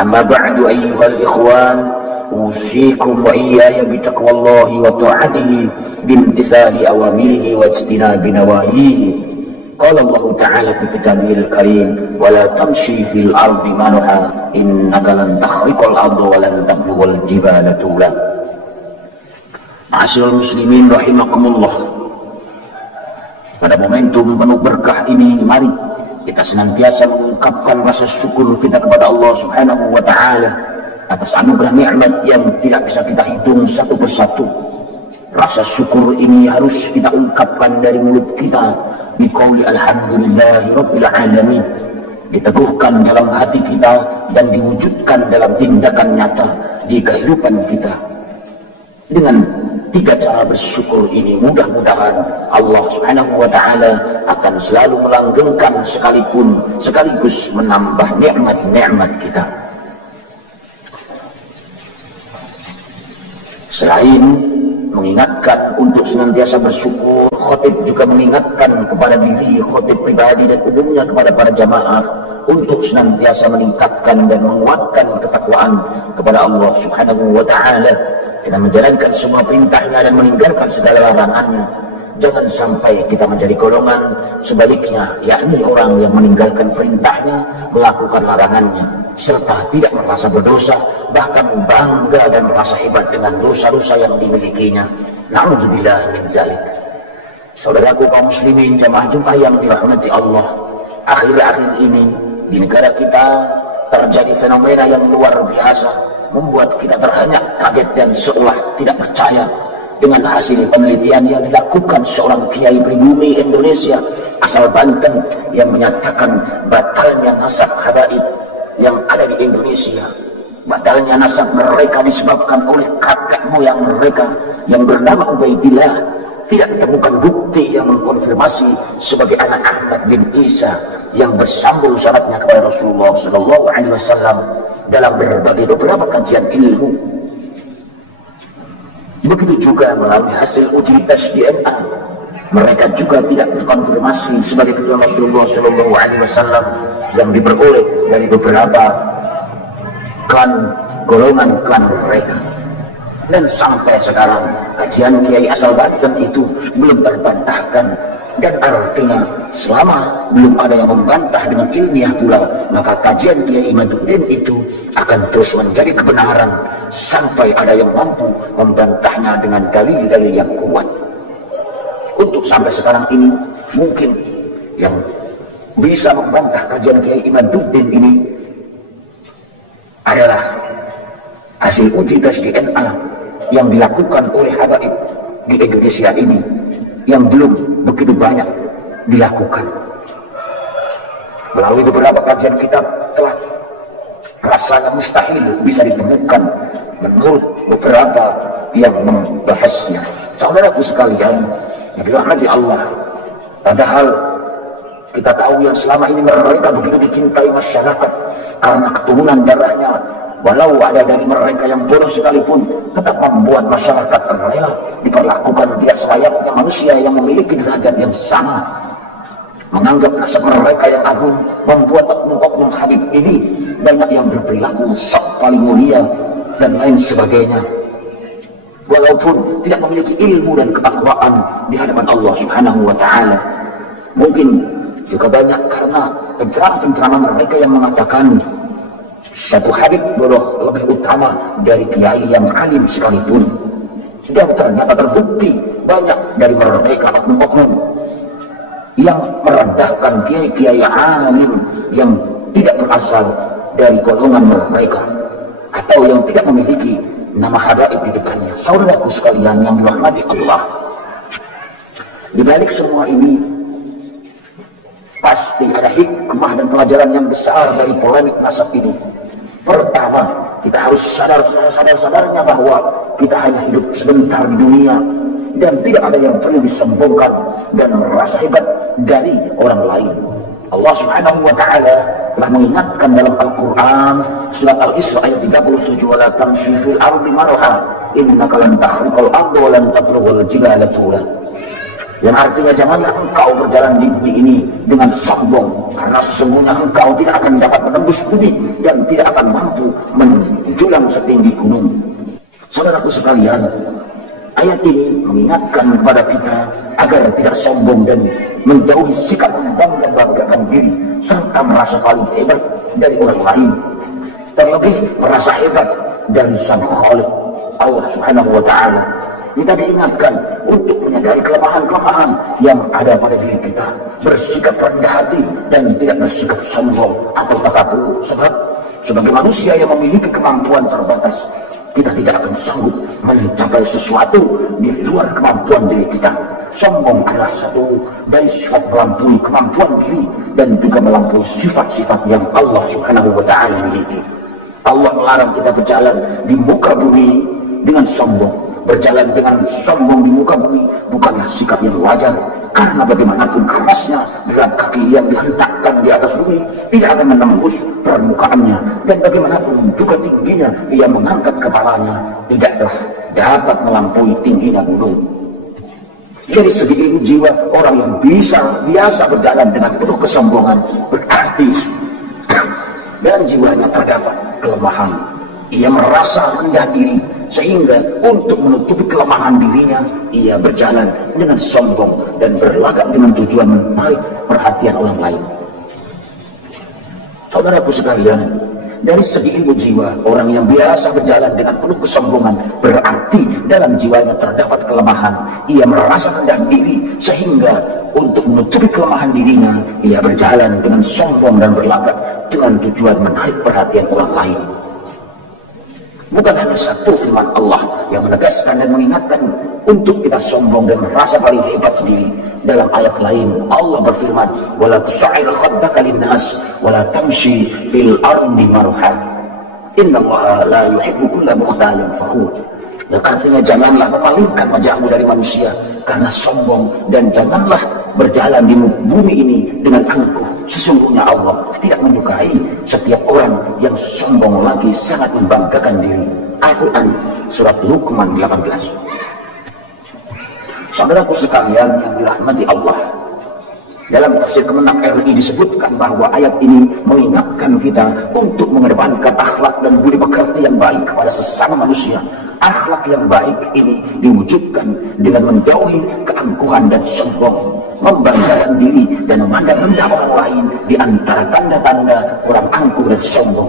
أما بعد أيها الإخوان أوصيكم وإياي بتقوى الله وطاعته بامتثال أوامره واجتناب نواهيه. قال الله تعالى في كتابه الكريم ولا تمشي في الأرض مرحا إنك لن تخرق الأرض ولن تبلغ الجبال طولا. Ma'asyiral muslimin rahimakumullah, pada momentum penuh berkah ini, mari kita senantiasa mengungkapkan rasa syukur kita kepada Allah Subhanahu wa Ta'ala atas anugerah nikmat yang tidak bisa kita hitung satu persatu. Rasa syukur ini harus kita ungkapkan dari mulut kita biqauli alhamdulillahi rabbil alamin, diteguhkan dalam hati kita dan diwujudkan dalam tindakan nyata di kehidupan kita. Dengan tiga cara bersyukur ini, mudah-mudahan Allah Subhanahu wa Ta'ala akan selalu melanggengkan sekaligus menambah nikmat-nikmat kita. Selain mengingatkan untuk senantiasa bersyukur, khotib juga mengingatkan kepada diri khotib pribadi dan umumnya kepada para jamaah untuk senantiasa meningkatkan dan menguatkan ketakwaan kepada Allah Subhanahu wa Ta'ala dengan menjalankan semua perintahnya dan meninggalkan segala larangannya. Jangan sampai kita menjadi golongan sebaliknya, yakni orang yang meninggalkan perintahnya, melakukan larangannya, serta tidak merasa berdosa, bahkan bangga dan merasa hebat dengan dosa-dosa yang dimilikinya. Na'udzubillah min zalik. Saudaraku kaum muslimin jamaah Jumat yang dirahmati Allah, akhir-akhir ini di negara kita terjadi fenomena yang luar biasa, membuat kita terhenyak, kaget dan seolah tidak percaya dengan hasil penelitian yang dilakukan seorang kiai pribumi Indonesia asal Banten yang menyatakan batalnya nasab habaib yang ada di Indonesia. Batalnya nasab mereka disebabkan oleh kakek moyang mereka yang bernama Ubaidillah. Tidak ditemukan bukti yang mengkonfirmasi sebagai anak Ahmad bin Isa yang bersambung syaratnya kepada Rasulullah SAW dalam beberapa kajian ilmu. Begitu juga melalui hasil uji tes DNA, mereka juga tidak terkonfirmasi sebagai keturunan Rasulullah SAW yang diperoleh dari beberapa golongan klan mereka. Dan sampai sekarang kajian kiai asal Banten itu belum terbantahkan, dan artinya selama belum ada yang membantah dengan ilmiah pula, maka kajian Kiai Imaduddin itu akan terus menjadi kebenaran sampai ada yang mampu membantahnya dengan dalil-dalil yang kuat. Untuk sampai sekarang ini, mungkin yang bisa membantah kajian Kiai Imaduddin ini adalah hasil uji tes DNA yang dilakukan oleh habaib di Indonesia ini yang belum begitu banyak dilakukan. Melalui beberapa kajian kitab telah rasanya mustahil bisa ditemukan menurut beberapa yang membahasnya. Saudaraku sekalian yang dirahmati Allah, padahal kita tahu yang selama ini mereka begitu dicintai masyarakat karena keturunan darahnya, walau ada dari mereka yang bodoh sekalipun, tetap membuat masyarakat rela diperlakukan tidak selayaknya manusia yang memiliki derajat yang sama. Menganggap nasab mereka yang agung membuat oknum-oknum Habib ini banyak yang berperilaku sok paling mulia dan lain sebagainya, walaupun tidak memiliki ilmu dan ketakwaan di hadapan Allah Subhanahu wa Ta'ala. Mungkin juga banyak karena penceramah-penceramah mereka yang mengatakan satu Habib bodoh lebih utama dari kiai yang alim sekalipun. Dan ternyata terbukti banyak dari mereka oknum-oknum yang merendahkan kiai-kiai alim yang tidak berasal dari golongan mereka atau yang tidak memiliki nama habaib di depannya. Saudaraku sekalian yang dirahmati Allah, di balik semua ini pasti ada hikmah dan pelajaran yang besar dari polemik nasab ini. Pertama, kita harus sadar-sadarnya bahwa kita hanya hidup sebentar di dunia dan tidak ada yang perlu disombongkan dan merasa hebat dari orang lain. Allah Subhanahu wa Ta'ala telah mengingatkan dalam Al-Quran surat Al-Isra ayat 37, wala tamshi fil ardi marha innaka lan takhriqal arda wa lan tablughal jibala tula. Yang artinya janganlah engkau berjalan di bumi ini dengan sombong, karena sesungguhnya engkau tidak akan dapat menembus bumi dan tidak akan mampu menjulang setinggi gunung. Saudaraku sekalian, ayat ini mengingatkan kepada kita agar tidak sombong dan menjauhi sikap membangga-banggakan diri serta merasa paling hebat dari orang lain, terlebih merasa hebat dari Sang Khalik Allah Subhanahu wa Ta'ala. Kita diingatkan untuk menyadari kelemahan-kelemahan yang ada pada diri kita, bersikap rendah hati dan tidak bersikap sombong atau takabur. Sebab sebagai manusia yang memiliki kemampuan terbatas, kita tidak akan sanggup mencapai sesuatu di luar kemampuan diri kita. Sombong adalah satu dari sifat melampaui kemampuan diri dan juga melampaui sifat-sifat yang Allah Subhanahu wa Ta'ala miliki. Allah melarang kita berjalan di muka bumi dengan sombong. Berjalan dengan sombong di muka bumi bukanlah sikap yang wajar, karena bagaimanapun kerasnya berat kaki yang dihentakkan di atas bumi tidak akan menembus permukaannya, dan bagaimanapun juga tingginya ia mengangkat kepalanya tidaklah dapat melampaui tingginya gunung. Dari segi ilmu jiwa, orang yang biasa berjalan dengan penuh kesombongan berarti dalam jiwanya terdapat kelemahan. Ia merasa rendah diri, sehingga untuk menutupi kelemahan dirinya, ia berjalan dengan sombong dan berlagak dengan tujuan menarik perhatian orang lain. Saudaraku sekalian, dari segi ilmu jiwa, orang yang biasa berjalan dengan penuh kesombongan berarti dalam jiwanya terdapat kelemahan. Ia merasa rendah diri, sehingga untuk menutupi kelemahan dirinya, ia berjalan dengan sombong dan berlagak dengan tujuan menarik perhatian orang lain. Bukan hanya satu firman Allah yang menegaskan dan mengingatkan untuk kita sombong dan merasa paling hebat sendiri. Dalam ayat lain Allah berfirman, "Wala tusa'ir khaddaka lin-nas wala tamshi fil ardi marha. Innallaha la yuhibbu kulla mukhtalin fakhur." Yang artinya janganlah memalingkan wajahmu dari manusia karena sombong, dan janganlah berjalan di bumi ini dengan angkuh. Sesungguhnya Allah tidak menyukai setiap orang yang sombong lagi sangat membanggakan diri. Al-Quran surat Luqman 18. Saudaraku sekalian yang dirahmati Allah, dalam tafsir Kemenak RI disebutkan bahwa ayat ini mengingatkan kita untuk mengedepankan akhlak dan budi pekerti yang baik kepada sesama manusia. Akhlak yang baik ini diwujudkan dengan menjauhi keangkuhan dan sombong, membanggakan diri dan memandang rendah orang lain di antara tanda-tanda orang angkuh dan sombong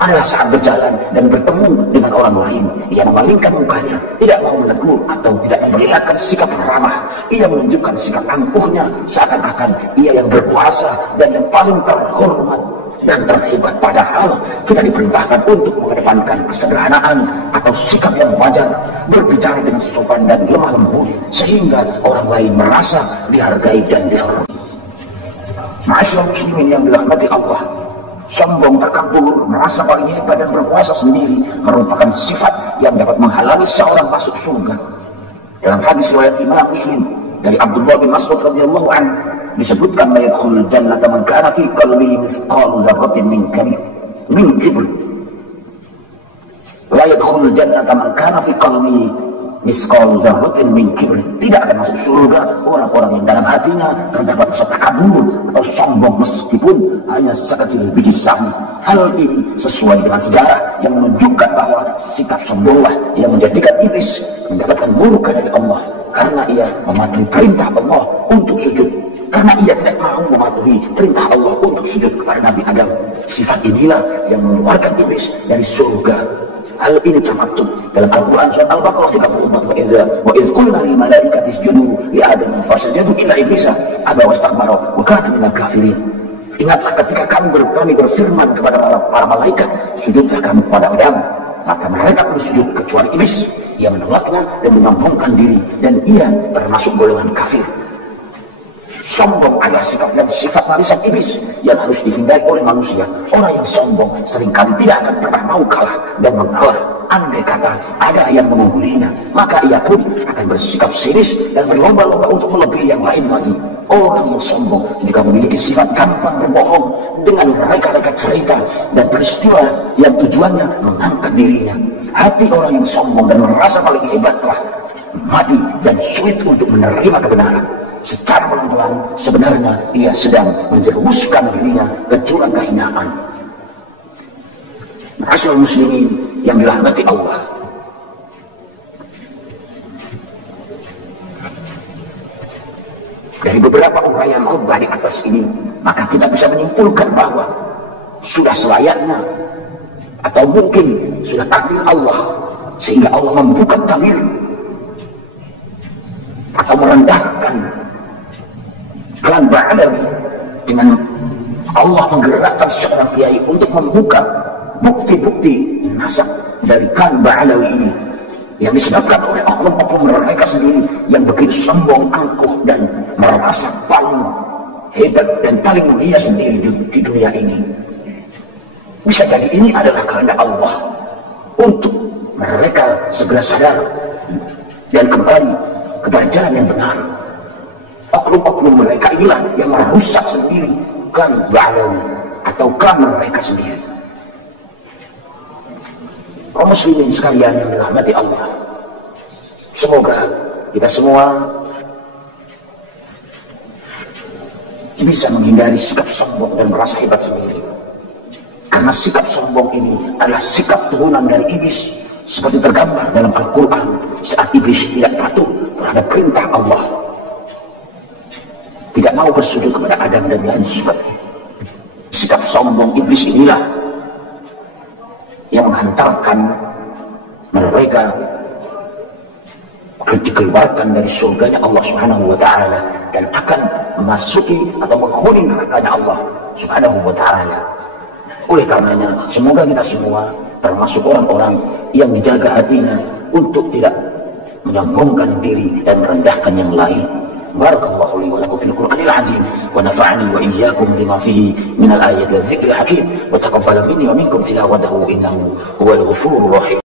adalah saat berjalan dan bertemu dengan orang lain, ia memalingkan mukanya, tidak mau menegur atau tidak memperlihatkan sikap ramah. Ia menunjukkan sikap angkuhnya seakan-akan ia yang berkuasa dan yang paling terhormat dan terhebat, padahal kita diperintahkan untuk mengedepankan kesederhanaan atau sikap yang wajar, berbicara dengan sopan dan lemah lembut sehingga orang lain merasa dihargai dan dihormati. Ma'asyiral muslimin yang dirahmati Allah, sombong, takabur, merasa paling hebat dan berkuasa sendiri merupakan sifat yang dapat menghalangi seorang masuk surga. Dalam hadis riwayat Imam Muslim dari Abdullah bin Mas'ud radhiyallahu anhu disebutkan, la yadkhulul jannata man kana fi qalbihi mithqalu dzarratin min kibr. La yadkhulul jannata man kana fi qalbihi mithqalu dzarratin min kibr. Tidak akan masuk surga orang-orang yang dalam hatinya terdapat rasa takabur atau sombong meskipun hanya sekecil biji sawi. Hal ini sesuai dengan sejarah yang menunjukkan bahwa sikap sombonglah yang menjadikan iblis mendapatkan murka dari Allah karena ia mematuhi perintah Allah untuk sujud. Karena ia tidak mau mematuhi perintah Allah untuk sujud kepada Nabi Adam. Sifat inilah yang mengeluarkan iblis dari surga. Hal ini termaktub dalam Al-Quran surat Al-Baqarah 34. Wa idh qulna lil malaikati isjudu li Adam fasajadu illa iblisa aba wastakbara wa kana minal kafirin. Ingatlah ketika kami berfirman kepada para malaikat, sujudlah kamu kepada Adam, maka mereka pun sujud kecuali iblis. Ia menolaknya dan menyombongkan diri, dan ia termasuk golongan kafir. Sombong adalah sikap dan sifat warisan iblis yang harus dihindari oleh manusia. Orang yang sombong seringkali tidak akan pernah mau kalah dan mengalah. Andai kata ada yang mengunggulinya, maka ia pun akan bersikap sinis dan berlomba-lomba untuk melebihi yang lain lagi. Orang yang sombong juga memiliki sifat gampang berbohong dengan mereka-reka cerita dan peristiwa yang tujuannya mengangkat dirinya. Hati orang yang sombong dan merasa paling hebat telah mati dan sulit untuk menerima kebenaran. Secara pelan-pelan sebenarnya ia sedang menjerumuskan dirinya ke jurang kehinaan. Ma'asyiral muslimin yang dirahmati Allah, dari beberapa uraian khutbah di atas ini, maka kita bisa menyimpulkan bahwa sudah selayaknya atau mungkin sudah takdir Allah, sehingga Allah membuka tabir atau merendahkan klan Ba'alawi dengan Allah menggerakkan seorang kiai untuk membuka bukti-bukti nasab dari klan Ba'alawi ini, yang disebabkan oleh oknum-oknum mereka sendiri yang begitu sombong, angkuh, dan merasa paling hebat dan paling mulia sendiri di dunia ini. Bisa jadi ini adalah kehendak Allah untuk mereka segera sadar dan kembali kepada jalan yang benar. Oknum-oknum mereka inilah yang merusak sendiri klan Ba'alawi atau klan mereka sendiri. Kaum muslimin sekalian yang dirahmati Allah, semoga kita semua bisa menghindari sikap sombong dan merasa hebat sendiri. Karena sikap sombong ini adalah sikap turunan dari iblis, seperti tergambar dalam Al-Quran saat iblis tidak patuh terhadap perintah Allah, tidak mau bersujud kepada Adam dan lain sebagainya. Sikap sombong iblis inilah yang menghantarkan mereka dikeluarkan dari surganya Allah Subhanahu wa ta'ala dan akan memasuki atau menghuni nerakanya Allah Subhanahu wa ta'ala. Oleh karenanya, semoga kita semua termasuk orang-orang yang dijaga hatinya untuk tidak menyombongkan diri dan merendahkan yang lain. Barakallahu li wa lakum fil Qur'anil azim wa nafa'ani wa iyyakum bima fihi min al-ayati wa dzikril hakim wa taqabbala minni wa minkum tilawatahu innahu huwal ghafurur rahim.